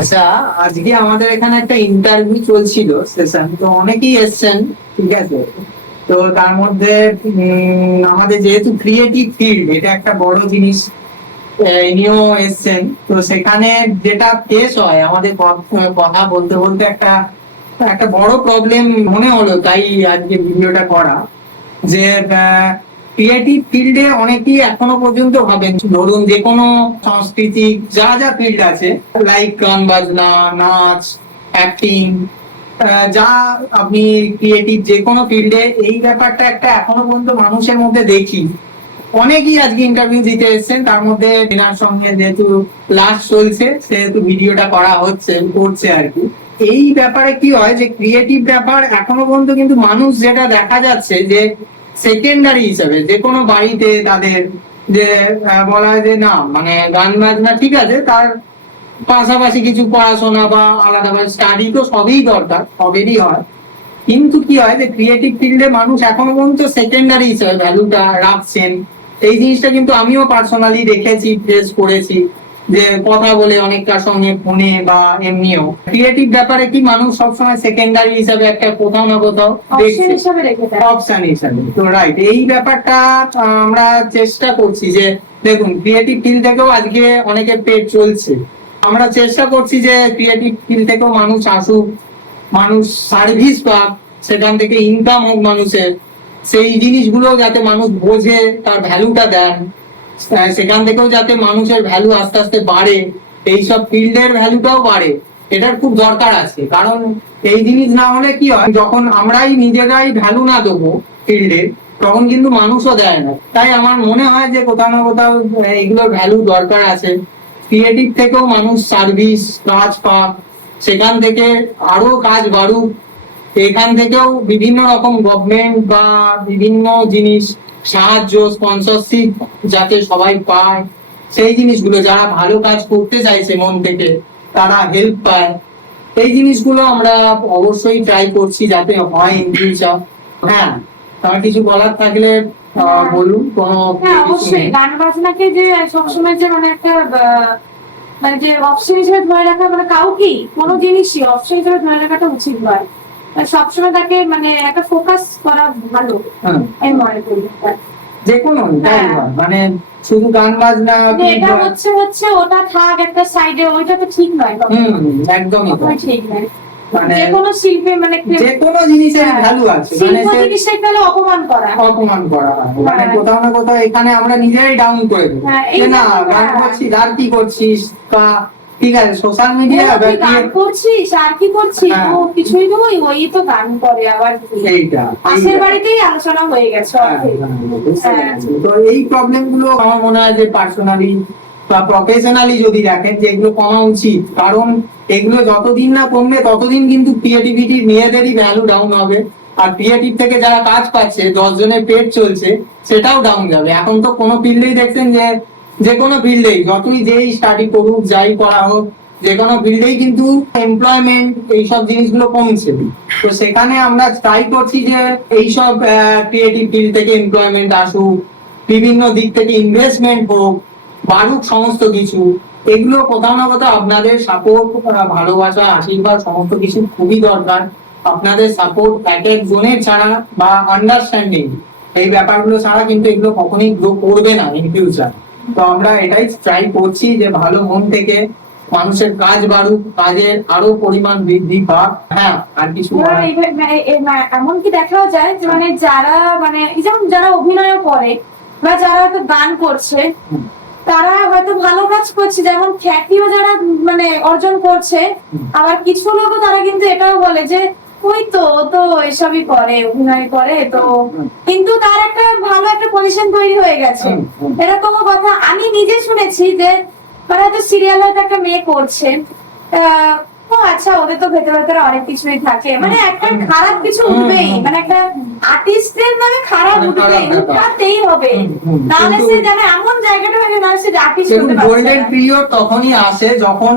আচ্ছা, আজকে আমাদের এখানে একটা ইন্টারভিউ চলছিল সেশন, তো অনেকেই এসছেন। ঠিক আছে, তো তার মধ্যে আমাদের যেহেতু ক্রিয়েটিভ ফিল্ড, এটা একটা বড় জিনিস, ইনিও এসছেন। তো সেখানে যেটা ফেস হয় আমাদের কথা বলতে বলতে একটা একটা বড় প্রবলেম মনে হলো, তাই আজকে ভিডিওটা করা। যে ক্রিয়েটিভ ফিল্ডে অনেকেই এখনো পর্যন্ত ভাবেন, ধরুন যে কোনো সাংস্কৃতিক যা যা ফিল্ড আছে, লাইক গান বাজনা, নাচ, অ্যাক্টিং, যা আপনি ক্রিয়েটিভ যে কোনো ফিল্ডে, এই ব্যাপারটা একটা এখনো পর্যন্ত মানুষের মধ্যে দেখি। অনেকেই আজকে ইন্টারভিউ দিতে এসেছেন, তার মধ্যে এনার সঙ্গে যেহেতু লাস্ট চলছে সেহেতু ভিডিওটা করা করছে আর কি। এই ব্যাপারে কি হয় যে ক্রিয়েটিভ ব্যাপার এখনো পর্যন্ত কিন্তু মানুষ যেটা দেখা যাচ্ছে যে সেকেন্ডারি হিসাবে যে কোনো বাড়িতে তাদের যে বলা হয় যে না, মানে গান বাজনা ঠিক আছে, তার পাশাপাশি কিছু পড়াশোনা বা আলাদাভাবে স্টাডি তো সবই দরকার, সবেরই হয়। কিন্তু কি হয় যে ক্রিয়েটিভ ফিল্ডে মানুষ এখনো পর্যন্ত সেকেন্ডারি হিসেবে ভ্যালুটা রাখছেন। এই জিনিসটা কিন্তু আমিও পার্সোনালি দেখেছি, ফেস করেছি, যে কথা বলে অনেকটার সঙ্গে ফোনে বা এমনিও ক্রিয়েটিভ ব্যাপারে কি মানুষ সবসময় সেকেন্ডারি হিসাবে একটা কোথাও না কোথাও অপশন হিসাবে। তো রাইট, এই ব্যাপারটা আমরা চেষ্টা করছি যে দেখুন ক্রিয়েটিভ ফিল্ড থেকেও আজকে অনেকের পেট চলছে। আমরা চেষ্টা করছি যে ক্রিয়েটিভ ফিল্ড থেকেও মানুষ আসুক, মানুষ সার্ভিস পাক, সেখান থেকে ইনকাম হোক মানুষের, সেই জিনিসগুলো যাতে মানুষ বোঝে, তার ভ্যালুটা দেন, সেখান থেকেও যাতে মানুষের ভ্যালু আস্তে আস্তে বাড়ে, এইসব ফিল্ডের ভ্যালুটাও বাড়ে। এটার খুব দরকার আছে, কারণ এই জিনিস না হলে কি হয়, যখন আমরাই নিজেরাই ভ্যালু না দেবো ফিল্ডে, তখন কিন্তু মানুষও দেয় না। তাই আমার মনে হয় যে কোথাও না কোথাও এগুলোর ভ্যালু দরকার আছে। ক্রিয়েটিভ থেকেও মানুষ সার্ভিস কাজ পাক, সেখান থেকে আরো কাজ বাড়ুক, এখান থেকেও বিভিন্ন রকম গভর্নমেন্ট বা বিভিন্ন জিনিস সাহায্য স্পন্সরশিপ যাতে সবাই পায়, সেই জিনিসগুলো যারা ভালো কাজ করতে চাইছে মন থেকে তারা হেল্প পায়। এই জিনিসগুলো আমরা অবশ্যই ট্রাই করছি যাতে হয় ইন ফিউচার। হ্যাঁ, তার কিছু বলার থাকলে বলুন। কোনো অবশ্যই গান বাজনাকে যে সবসময় যে মানে একটা মানে যে অপশন হিসেবে ধরে রাখা, মানে কাউকেই কোনো জিনিসই অপশন হিসেবে ধরে রাখাটা উচিত নয়। সবসময় তাকে মানে একটা ফোকাস করা ভালো, আমি মনে করি। যে কোনো মানে শুধু গান বাজনা এটা হচ্ছে হচ্ছে ওটা থাক একটা সাইডে, ওইটা তো ঠিক নয়। একদমই ঠিক নয়। মানে যে কোনো শিল্পে মানে যে কোনো জিনিসের ভ্যালু আছে, মানে জিনিসটাকে তাহলে অপমান করা হয়, মানে কোথাও না কোথাও এখানে আমরা নিজেরাই ডাউন করে দেবো যে না গান করছিস আর কি করছিস, বা ঠিক আছে সোশ্যাল মিডিয়া গান করছিস আর কি করছিস, ও কিছুই তো ওই তো গান করে আবার এইটা পাশের বাড়িতেই আলোচনা হয়ে গেছে। তো এই প্রবলেম গুলো আমার মনে হয় যে পার্সোনালি বা প্রফেশনালি যদি দেখেন যে এগুলো কমা উচিত, কারণ এগুলো যতদিন না কমবে ততদিন কিন্তু ক্রিয়েটিভিটি নিজেদেরই ভ্যালু ডাউন হবে। আর ক্রিয়েটিভ থেকে যারা কাজ পাচ্ছে, 10 জনের পেট চলছে, সেটাও ডাউন যাবে। এখন তো কোনো ফিল্ডেই দেখছেন যে কোনো ফিল্ডেই যতই যেই স্টাডি করুক, যাই করা হোক, যে কোনো ফিল্ডেই কিন্তু এমপ্লয়মেন্ট এইসব জিনিসগুলো কমছে। তো সেখানে আমরা ট্রাই করছি যে এইসব ক্রিয়েটিভ ফিল্ড থেকে এমপ্লয়মেন্ট আসুক, বিভিন্ন দিক থেকে ইনভেস্টমেন্ট হোক, বাড়ুক সমস্ত কিছু। এগুলো কোথাও না কোথাও আপনাদের সাপোর্ট, ভালোবাসা, আশীর্বাদ সমস্ত কিছু খুবই দরকার। আপনাদের সাপোর্ট এক এক জনের ছাড়া বা আন্ডারস্ট্যান্ডিং এই ব্যাপারগুলো ছাড়া কিন্তু এগুলো কখনোই গ্রো করবে না ইন ফিউচার। তো আমরা এটাই ট্রাই করছি যে ভালো মন থেকে মানুষের কাজ বাড়ুক, কাজের আরো পরিমাণ বৃদ্ধি পাক। হ্যাঁ, আর কিছু এমনকি দেখাও যায় যে মানে যারা মানে যেমন যারা অভিনয় করে বা যারা হয়তো গান করছে, তারা হয়তো ভালো কাজ করছে, যেমন খ্যাতিও যারা মানে অর্জন করছে, আবার কিছু লোক তারা কিন্তু এটাও বলে যে ওই তো তো এসবই করে, অভিনয় করে তো, কিন্তু তার একটা ভালো একটা পজিশন তৈরি হয়ে গেছে। এরকম কথা আমি নিজে শুনেছি যে মানে হয়তো সিরিয়াল হয়তো একটা মেয়ে করছে, ও আচ্ছা ওদের তো ভেতরে ভেতরে অনেক কিছুই থাকে, মানে একটা খারাপ কিছু উঠবেই, মানে একটা আর্টিস্টের নামে খারাপ উঠবেই, উঠতেই হবে, নাহলে সে জানে এমন জায়গাটা হয়ে না সে আর্টিস্ট হতে পারছে না। গোল্ডেন পিরিয়ড তখনই আসে যখন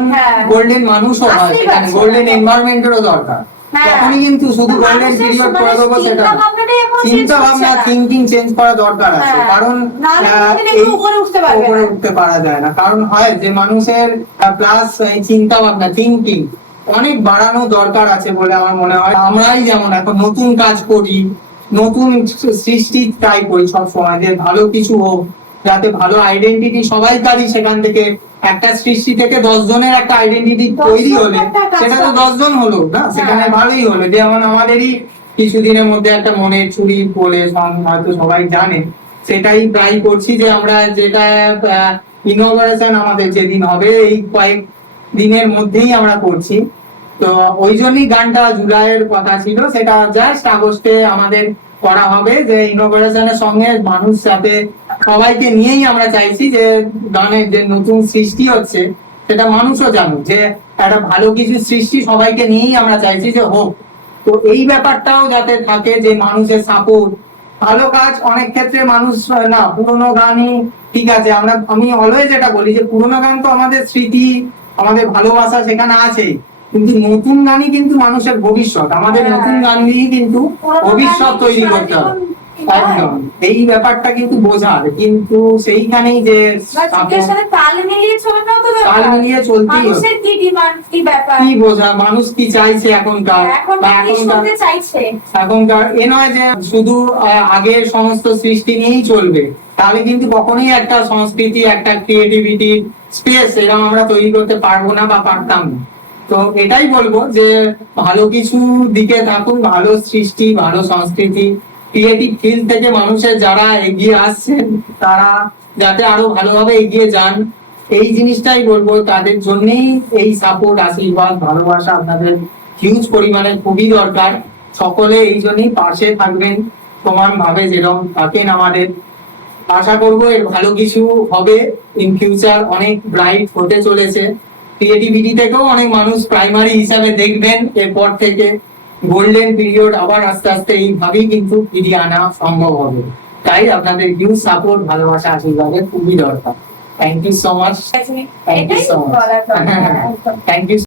গোল্ডেন মানুষও হয়, গোল্ডেন এনভায়রনমেন্টেরও দরকার। হ্যাঁ। তখনই কিন্তু শুধু গোল্ডেন মানুষের পিরিয়ড মানে করে দেবো সেটা চিন্তা না। ভাবনাটাই এখন change চিন্তা হচ্ছে ভাবনা না। থিঙ্কিং চেঞ্জ করা দরকার আছে, হ্যাঁ। কারণ নাহলে কোনোদিন এই এগুলো উপরে উঠতে পারবে উপরে না। উঠতে পারা যায় না। কারণ হয় যে মানুষের প্লাস চিন্তা ভাবনা থিঙ্কিং অনেক বাড়ানো দরকার আছে বলে আমার মনে হয়। আমরাই যেমন এখন নতুন কাজ করি, নতুন সৃষ্টি ট্রাই করি সব সময় যে ভালো কিছু হোক, যাতে ভালো আইডেন্টিটি সবাইকারই সেখান থেকে একটা সৃষ্টি থেকে 10 জনের একটা আইডেন্টিটি 10 তৈরি জন হলে একটা কাজ সেটা তো হবে। 10 জন হলো না, সেখানে হ্যাঁ। ভালোই হলো। যেমন আমাদেরই কিছুদিনের মধ্যে একটা মনের চুরি বলে হয়তো সবাই জানে, সেটাই ট্রাই করছি যে আমরা যেটা ইনোভেশন আমাদের যেদিন হবে এই কয়েক দিনের মধ্যেই আমরা করছি। তো ওই জন্যই গানটা জুলাইয়ের কথা ছিল, সেটা জাস্ট আগস্টে আমাদের করা হবে, যে ইনোভেশনের সঙ্গে মানুষ যাতে সবাইকে নিয়েই আমরা চাইছি যে গানের যে নতুন সৃষ্টি হচ্ছে সেটা মানুষও জানুক, যে একটা ভালো কিছু সৃষ্টি সবাইকে নিয়েই আমরা চাইছি যে হোক। তো এই ব্যাপারটাও যাতে থাকে, যে মানুষের সাপোর্ট, ভালো কাজ অনেক ক্ষেত্রে মানুষ না পুরোনো গানই ঠিক আছে। আমি অলওয়েজ এটা বলি যে পুরোনো গান তো আমাদের স্মৃতি, আমাদের ভালোবাসা সেখানে আছেই, কিন্তু নতুন গানই কিন্তু মানুষের ভবিষ্যৎ। আমাদের হ্যাঁ। নতুন গান দিয়েই কিন্তু পুরোনো ভবিষ্যৎ গানই তৈরি সারা করতে হবে। জীবন হয়। একদম এই ব্যাপারটা কিন্তু বোঝার, কিন্তু সেইখানেই যে বা যুগের সাথে তাল মিলিয়ে চলাটাও তো দরকার। তাল মিলিয়ে চলতেই হবে। মানুষের কি ডিমান্ড, কি ব্যাপার, কি বোঝা, মানুষ কি চাইছে এখনকার, এখন বা কি এখনকার শুনতে চাইছে। এখনকার এ নয় যে শুধু আগের সমস্ত সৃষ্টি নিয়েই চলবে, তাহলে কিন্তু কখনোই একটা সংস্কৃতি, একটা ক্রিয়েটিভিটি স্পেস এরকম আমরা তৈরি করতে পারবো না বা পারতাম না। তো এটাই বলবো যে ভালো কিছু দিকে থাকুন, ভালো সৃষ্টি, ভালো সংস্কৃতি, ক্রিয়েটিভ ফিল্ড থেকে মানুষের যারা এগিয়ে আসছেন তারা যাতে আরো ভালোভাবে এগিয়ে যান, এই জিনিসটাই বলবো। তাদের জন্যই এই সাপোর্ট, আশীর্বাদ, ভালোবাসা আপনাদের হিউজ পরিমাণে খুবই দরকার। সকলে এই জন্যই পাশে থাকবেন সমান ভাবে যেরকম থাকেন আমাদের। আশা করবো এর ভালো কিছু হবে, ইন ফিউচার অনেক ব্রাইট হতে চলেছে। ক্রিয়েটিভিটি থেকেও অনেক মানুষ প্রাইমারি হিসাবে দেখবেন, এরপর থেকে গোল্ডেন পিরিয়ড আবার আস্তে আস্তে এইভাবেই কিন্তু ফিরিয়ে আনা সম্ভব হবে। তাই আপনাদের হিউজ সাপোর্ট, ভালোবাসা, আশীর্বাদের খুবই দরকার। Thank you so much. Thank you এটাই সো মাচ। বলার দরকার। একদম। Thank you.